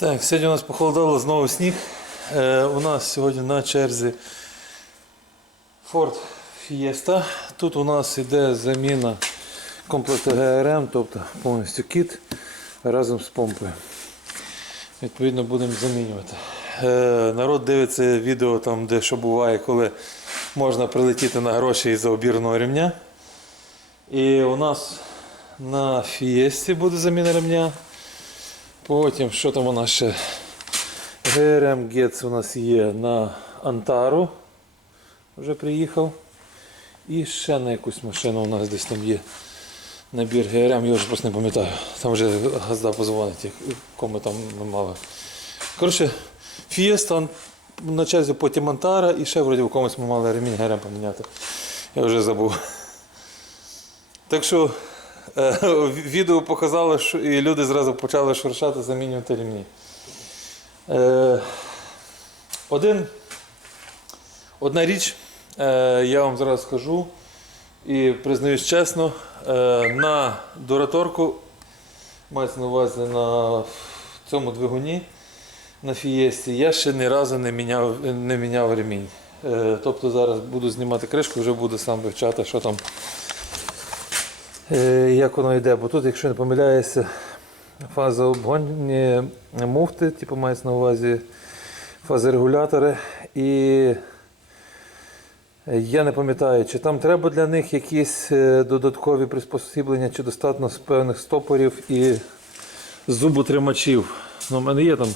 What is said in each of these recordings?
Так, сьогодні у нас похолодало знову сніг. Е, у нас сьогодні на черзі Ford Fiesta. Тут у нас йде заміна комплекту ГРМ, тобто повністю кіт разом з помпою. Відповідно, будемо замінювати. Е, народ дивиться відео, там, де що буває, коли можна прилетіти на гроші із-за обірного ремня. І у нас на Фієсті буде заміна ремня. Потім, що там у нас ще? ГРМ Гец у нас є на Антару. Вже приїхав. І ще на якусь машину у нас десь там є набір ГРМ, я вже просто не пам'ятаю. Там вже газда позвонить, кому там ми мали. Коротше, Фієста на черзі потім Антара і ще вроді в комусь ми мали ремінь ГРМ поміняти. Я вже забув. Так що відео показало, що і люди зразу почали шуршати, замінювати ремні. Е, один, одна річ, е, я вам зараз скажу і признаюсь чесно, е, на дораторку, мається на увазі на цьому двигуні на фієсті, я ще ні разу не міняв, не міняв ремінь. Е, тобто зараз буду знімати кришку, вже буду сам вивчати, що там Е, як воно йде. Бо тут, якщо не помиляюся, фаза обгонні муфти, типу мається на увазі фазорегулятори. І я не пам'ятаю, чи там треба для них якісь е, додаткові приспособлення, чи достатньо з певних стопорів і зуботримачів. Ну, у мене є там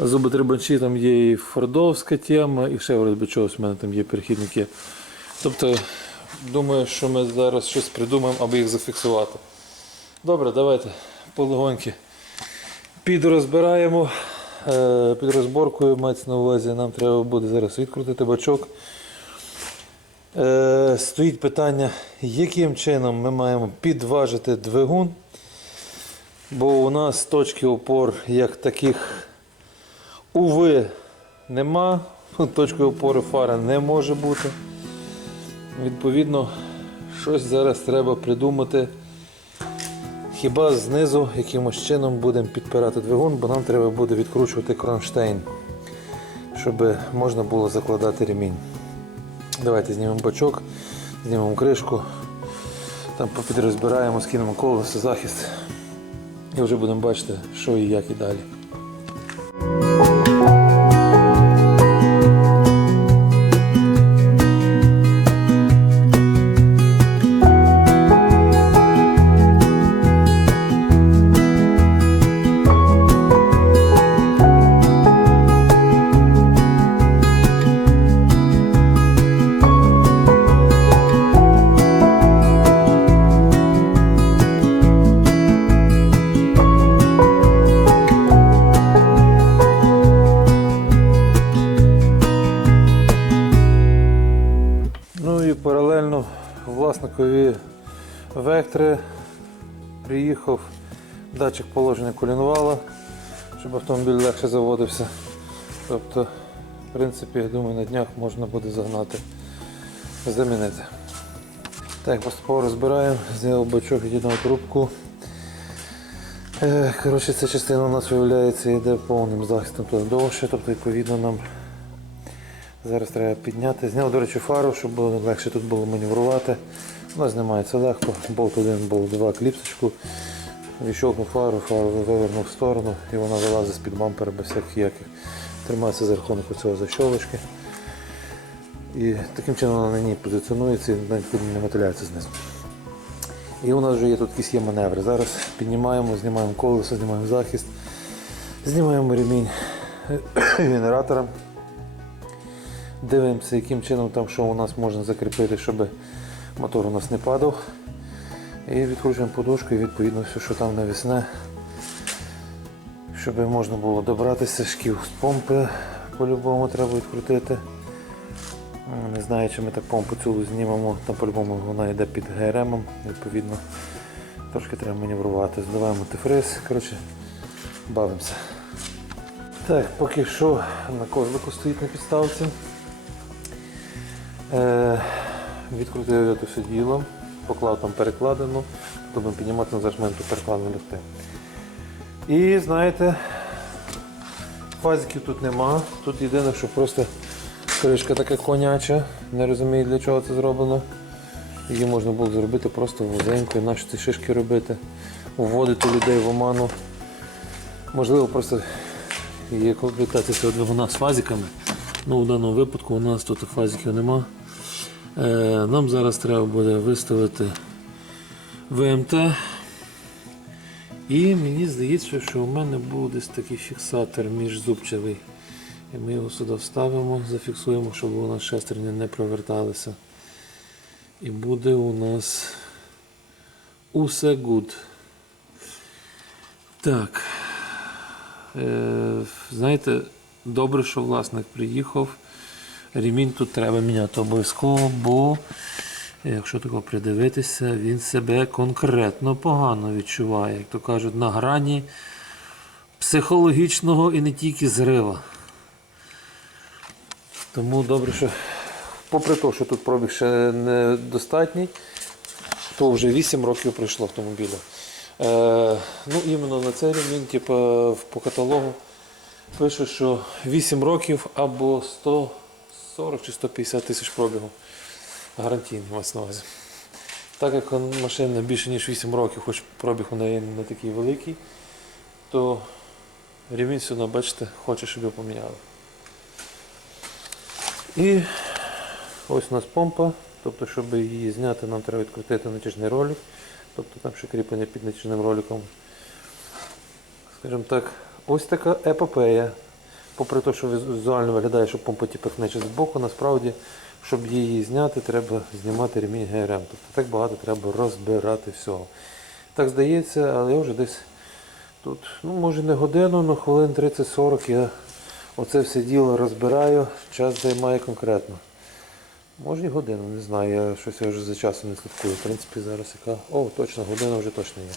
зуботримачі, там є і фордовська тема, і ще вроде чогось у мене там є перехідники. Тобто, думаю, що ми зараз щось придумаємо, аби їх зафіксувати. Добре, давайте полегоньки підрозбираємо. Е, Під розборкою мається на увазі, нам треба буде зараз відкрутити бачок. Е, Стоїть питання, яким чином ми маємо підважити двигун, бо у нас точки опор як таких, уви, нема. Точки опори фари не може бути. Відповідно, щось зараз треба придумати. Хіба знизу якимось чином будемо підпирати двигун, бо нам треба буде відкручувати кронштейн, щоб можна було закладати ремінь. Давайте знімемо бачок, знімемо кришку, там попідрозбираємо, скинемо колесо, захист і вже будемо бачити, що і як і далі. Власникові вектори приїхав датчик положення колінвала, щоб автомобіль легше заводився. Тобто, в принципі, я думаю, на днях можна буде загнати, замінити. Так, поступово розбираємо, зняв бачок, єдину трубку. Е, Коротше, ця частина у нас виявляється йде повним захистом туди довше, тобто відповідно нам Зараз треба підняти. Зняв, до речі, фару, щоб легше тут було маневрувати. Вона знімається легко. Болт один, болт два, кліпсочку. Відщолкнув фару, фару вивернув в сторону і вона вилазить з-під бампера без всяких яких. Тримається за рахунок цього защолочки. І таким чином вона на ній позиціонується і не мотиляється знизу. І у нас вже є тут якісь є маневри. Зараз піднімаємо, знімаємо колесо, знімаємо захист, знімаємо ремінь генератора. Дивимося, яким чином там що у нас можна закріпити, щоб мотор у нас не падав. І відкручуємо подушку і відповідно все, що там навісне, щоб можна було добратися, шків з помпи по-любому треба відкрутити. Не знаю, чи ми так помпу цілу знімемо, там по-любому вона йде під ГРМ, відповідно трошки треба маневрувати. Здаваємо антифриз, коротше, бавимося. Так, поки що на козлику стоїть на підставці. Е, відкрутив я то все діло, поклав там перекладину, будемо піднімати на зажмем ту перекладину лягти. І знаєте, Фазиків тут нема. Тут єдине, що просто кришка така коняча. Не розумію для чого це зроблено. Її можна було зробити просто вузенькою, нащо ці шишки робити, вводити людей в оману. Можливо, просто є комплектація цього двигуна з фазиками. Ну, у даному випадку у нас тут фазиків нема. Е, нам зараз треба буде виставити ВМТ. І мені здається, що у мене буде десь такий фіксатор міжзубчевий. І ми його сюди вставимо, зафіксуємо, щоб у нас шестерні не проверталися. І буде у нас усе good. Так. Е, знаєте, добре, що власник приїхав. Ремінь тут треба міняти обов'язково, бо якщо тако придивитися, він себе конкретно погано відчуває, як то кажуть, на грані психологічного і не тільки зрива. Тому добре, що попри те, що тут пробіг ще недостатній, то вже 8 років пройшло автомобіля. Е, ну, іменно на цей ремінь, типу, по каталогу пише, що 8 років або 140 чи 150 тисяч пробігу. Гарантійний мається на увазі. Так як машина більше ніж 8 років, хоч пробіг у неї не такий великий, то ремінь сюди, бачите, хоче, щоб його поміняли. І ось у нас помпа. Тобто, щоб її зняти, нам треба відкрутити натяжний ролик. Тобто там ще кріплення під натяжним роликом. Скажімо так, ось така епопея. Попри те, що візуально виглядає, що помпа типу з боку, насправді, щоб її зняти, треба знімати ремінь ГРМ. Тобто так багато треба розбирати всього. Так здається, але я вже десь тут, ну може не годину, але хвилин 30-40 я оце все діло розбираю, час займає конкретно. Може і годину, не знаю, я щось я вже за часом не слідкую. В принципі, зараз яка. О, точно, година вже точно є.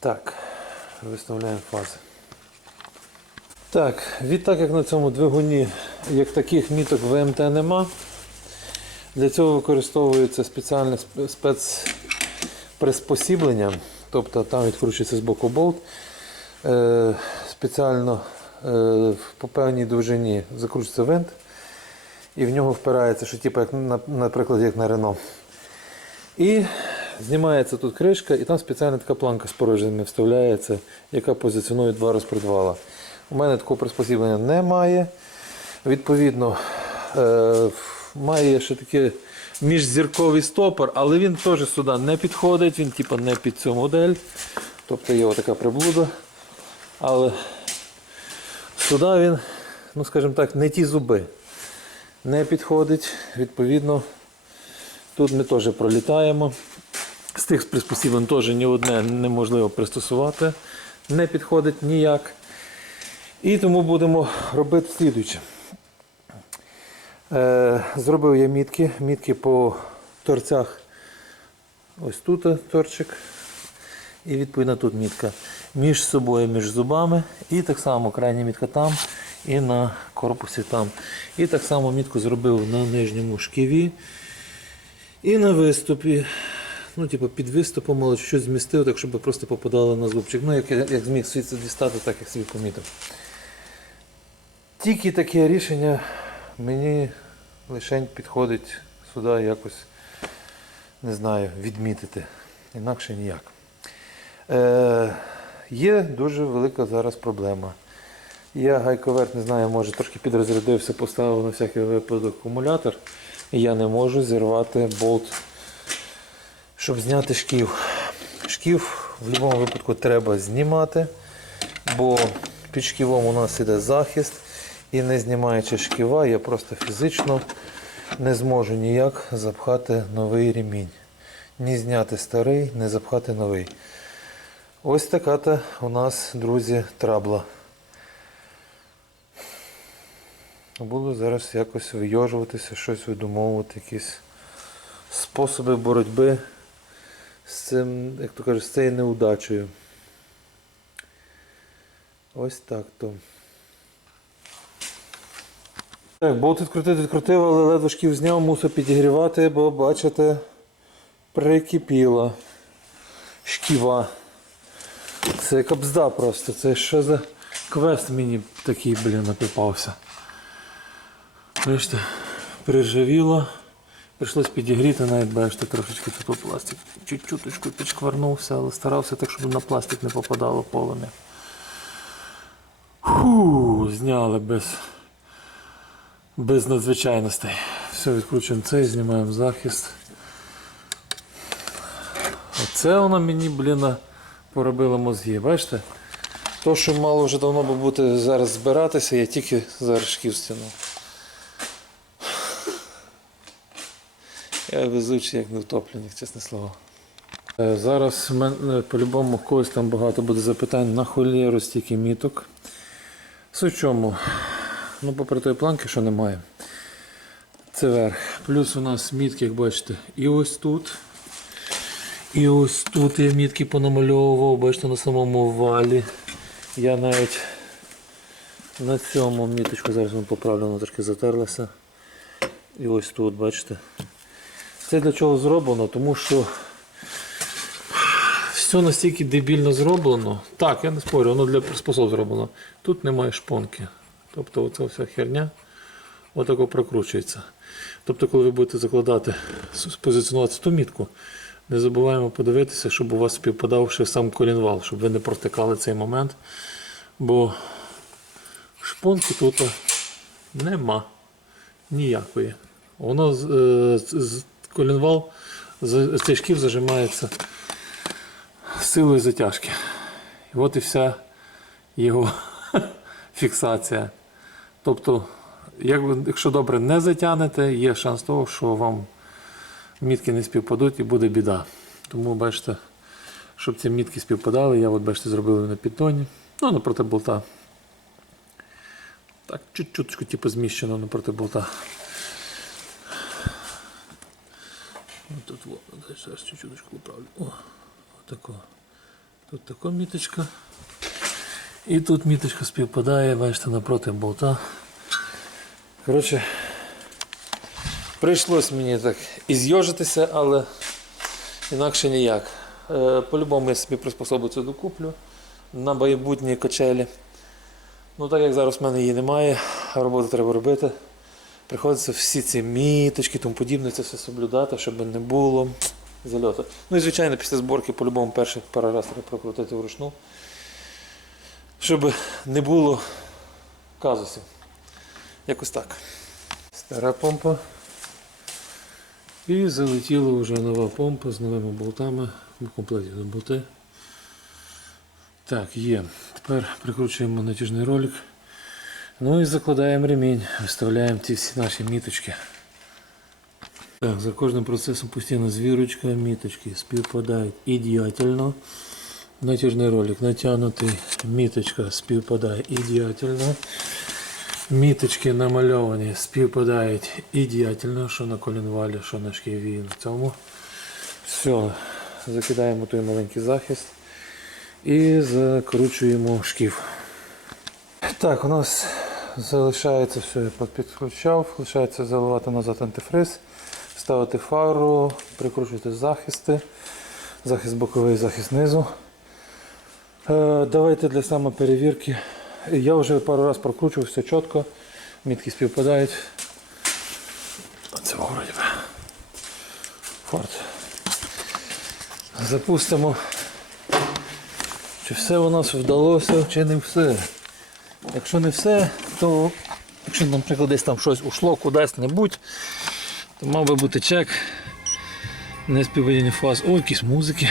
Так, виставляємо фази. Так, відтак як на цьому двигуні, як таких міток ВМТ нема. Для цього використовується спеціальне сп- спецприспосіблення, тобто там відкручується з боку болт. Е, спеціально е, по певній довжині закручується винт і в нього впирається, що типу, як, на- наприклад, як на Рено. І знімається тут кришка, і там спеціальна така планка з порожніми вставляється, яка позиціонує два розпредвала. У мене такого приспосіблення немає. Відповідно, е, має ще такий міжзірковий стопор, але він теж сюди не підходить, він типу, не під цю модель. Тобто є така приблуда. Але сюди він, ну скажімо так, не ті зуби не підходить. Відповідно, тут ми теж пролітаємо. З тих приспосіблень теж ні одне неможливо пристосувати, не підходить ніяк. І тому будемо робити слідуюче. Е, зробив я мітки, мітки по торцях. Ось тут торчик. І відповідно тут мітка між собою, між зубами. І так само крайня мітка там і на корпусі там. І так само мітку зробив на нижньому шківі і на виступі. Ну, типу, під виступом, але щось змістив, так щоб просто попадало на зубчик. Ну, як, як зміг звідси дістати, так як собі помітив. Тільки таке рішення мені лише підходить сюди якось, не знаю, відмітити. Інакше ніяк. Е, є дуже велика зараз проблема. Я гайковерт, не знаю, може трошки підрозрядився, поставив на всякий випадок акумулятор. І я не можу зірвати болт, щоб зняти шків. Шків в будь-якому випадку треба знімати, бо під шківом у нас іде захист. І не знімаючи шківа, я просто фізично не зможу ніяк запхати новий ремінь. Ні зняти старий, не запхати новий. Ось така то у нас, друзі, трабла. Буду зараз якось вийожуватися, щось видумовувати, якісь способи боротьби з цим, як то кажуть, з цією неудачею. Ось так то. Так, болт відкрутив, відкрутив, але ледве шків зняв, мусив підігрівати, бо бачите, прикипіла шківа. Це кабзда просто. Це що за Квест мені такий, блін, напипався. Бачите, приржавіло. Прийшлось підігріти, навіть бачите, трошечки тут пластик чуть-чуточку підшкварнувся, але старався так, щоб на пластик не попадало полум'я. Фу, зняли без, без надзвичайностей. Все, відкручуємо цей, знімаємо захист. Оце воно мені, блін, поробило мозги. Бачите? То, що мало вже давно би бути зараз збиратися, я тільки зараз шків стягнув. Я везучий, як не втопленик, чесне слово. Е, Зараз мене по-любому когось там багато буде запитань на холєру стільки міток. Суть чому? Ну, попри той планки, що немає. Це верх. Плюс у нас мітки, як бачите, і ось тут. І ось тут я мітки понамальовував, бачите, на самому валі. Я навіть на цьому міточку зараз поправлю, вона трошки затерлася. І ось тут, бачите. Це для чого зроблено? Тому що все настільки дебільно зроблено. Так, я не спорю, воно для приспособ зроблено. Тут немає шпонки. Тобто оця вся херня отако прокручується. Тобто, коли ви будете закладати, позиціонувати ту мітку, не забуваємо подивитися, щоб у вас співпадав ще сам колінвал, щоб ви не протикали цей момент. Бо шпонки тут нема ніякої. Воно з, е, колінвал з, шків зажимається силою затяжки. І от і вся його фіксація. Тобто, як якщо добре не затягнете, є шанс того, що вам мітки не співпадуть і буде біда. Тому бачите, щоб ці мітки співпадали, я от бачите, зробив на піддоні, ну напроти болта. Так, чуть-чуточку типу, зміщено напроти болта. Тут зараз чуть-чуточку поправлю. О, отако. Тут така міточка. І тут міточка співпадає, бачите, напроти болта. Коротше, прийшлось мені так і зйожитися, але інакше ніяк. Е, По-любому я собі приспособу це докуплю на майбутні качелі. Ну так як зараз в мене її немає, роботу треба робити. Приходиться всі ці міточки, тому подібне, це все соблюдати, щоб не було зальоту. Ну і звичайно, після зборки по-любому перших пару разів треба прокрутити вручну, щоб не було казусів. Якось так. Стара помпа. І залетіла вже нова помпа з новими болтами. В комплекті до болти. Так, є. Тепер прикручуємо натяжний ролик. Ну і закладаємо ремінь, виставляємо ті всі наші міточки. Так, за кожним процесом постійно звірочка, міточки співпадають ідеально. Натяжний ролик натягнутий, міточка співпадає ідеально. Міточки намальовані співпадають ідеально, що на колінвалі, що на шківі на цьому. Все, закидаємо той маленький захист і закручуємо шків. Так, у нас залишається все, я підключав, лишається заливати назад антифриз, ставити фару, прикручувати захисти, захист боковий, захист низу. Е, давайте для самоперевірки. Я вже пару разів прокручував, все чітко, мітки співпадають. Оце вроді би. Форт. Запустимо. Чи все у нас вдалося, чи не все. Якщо не все, то якщо, наприклад, десь там щось ушло кудись-небудь, то мав би бути чек. Не співпадіння фаз. О, якісь музики.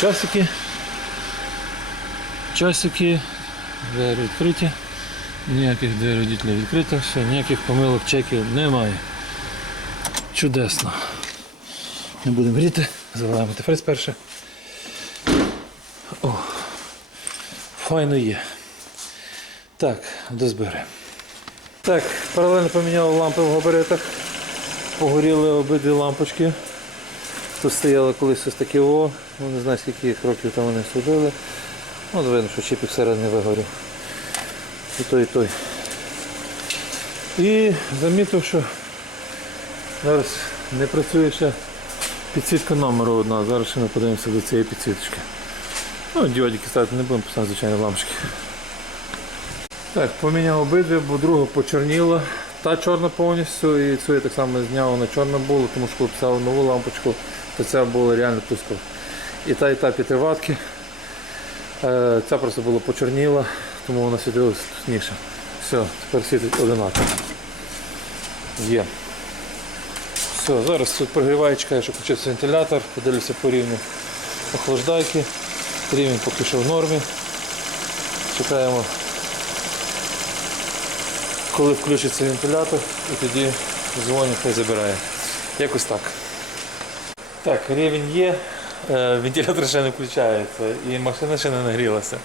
Часики. Часики. Двері відкриті. Ніяких дверей дітей відкрито, все, ніяких помилок, чеків немає. Чудесно. Не будемо гріти, заливаємо тефрес перше. О, файно є. Так, дозбери. Так, паралельно поміняв лампи в габаритах. Погоріли обидві лампочки. Тут стояло колись ось таке о, ну не знаю скільки років там вони служили. Ну, видно, що чіпік всередині вигорів. І той, і той. І замітив, що зараз не працює ще Підсвітка номеру одна. Зараз ще ми подивимося до цієї підсвіточки. Ну, діодики ставити не будемо, поставимо звичайні лампочки. Так, поміняв обидві, бо друга почорніла. Та чорна повністю, і цю я так само зняв, вона чорна була, тому що писав нову лампочку, то ця була реально тускло. І та, і та п'ятиватки. Е, Ця просто була почорніла, тому вона світилася тусніше. Все, тепер світить одинаково. Є. Все, зараз тут прогріває, чекаю, що включиться вентилятор, подивлюся по рівню охлаждайки. Рівень поки що в нормі. Чекаємо, коли включиться вентилятор, і тоді дзвоню, хай забирає. Якось так. Так, рівень є, е, вентилятор ще не включається і машина ще не нагрілася.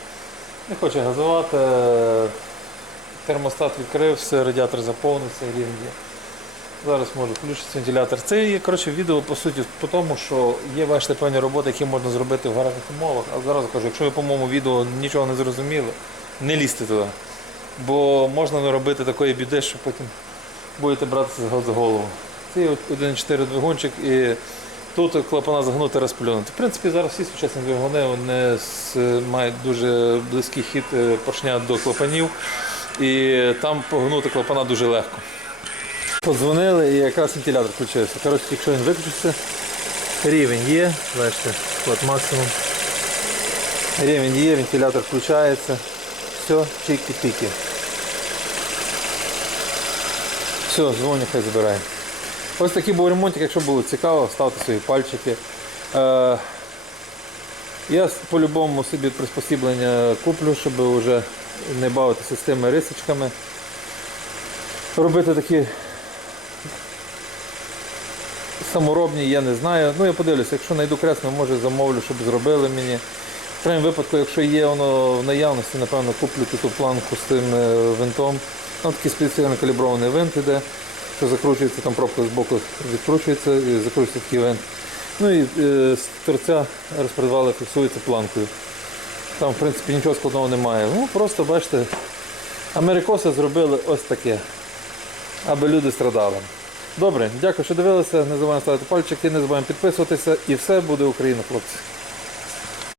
Не хоче газувати, термостат відкрився, радіатор заповнився, рівень є. Зараз можу включити вентилятор. Це є коротше, відео по суті по тому, що є бачите певні роботи, які можна зробити в гаражних умовах. А зараз кажу, якщо ви по моєму відео нічого не зрозуміли, не лізьте туди. Бо можна наробити такої біди, що потім будете братися за голову. Це от 1.4 двигунчик і тут клапана загнути, розплюнути. В принципі, зараз всі сучасні двигуни вони мають дуже близький хід е, поршня до клапанів, і там погнути клапана дуже легко. Подзвонили і якраз вентилятор включився. Коротше, якщо він виключиться, рівень є, бачите, от максимум. Рівень є, вентилятор включається. Все, чики-піки. Все, дзвоню, хай забирає. Ось такий був ремонтик, якщо було цікаво, ставте свої пальчики. Е, я по-любому собі приспосіблення куплю, щоб вже не бавитися з тими рисочками. Робити такі саморобні, я не знаю. Ну я подивлюся, якщо знайду кресло, може замовлю, щоб зробили мені. В крайньому випадку, якщо є воно в наявності, напевно, куплю ту планку з тим е, винтом. Там такий спеціально калібрований винт іде, що закручується, там пробка з боку відкручується і закручується такий винт. Ну і е, з торця розпредвали фіксується планкою. Там, в принципі, нічого складного немає. Ну, просто бачите, америкоси зробили ось таке, аби люди страдали. Добре, дякую, що дивилися. Не забуваємо ставити пальчики, не забуваємо підписуватися і все буде Україна, хлопці.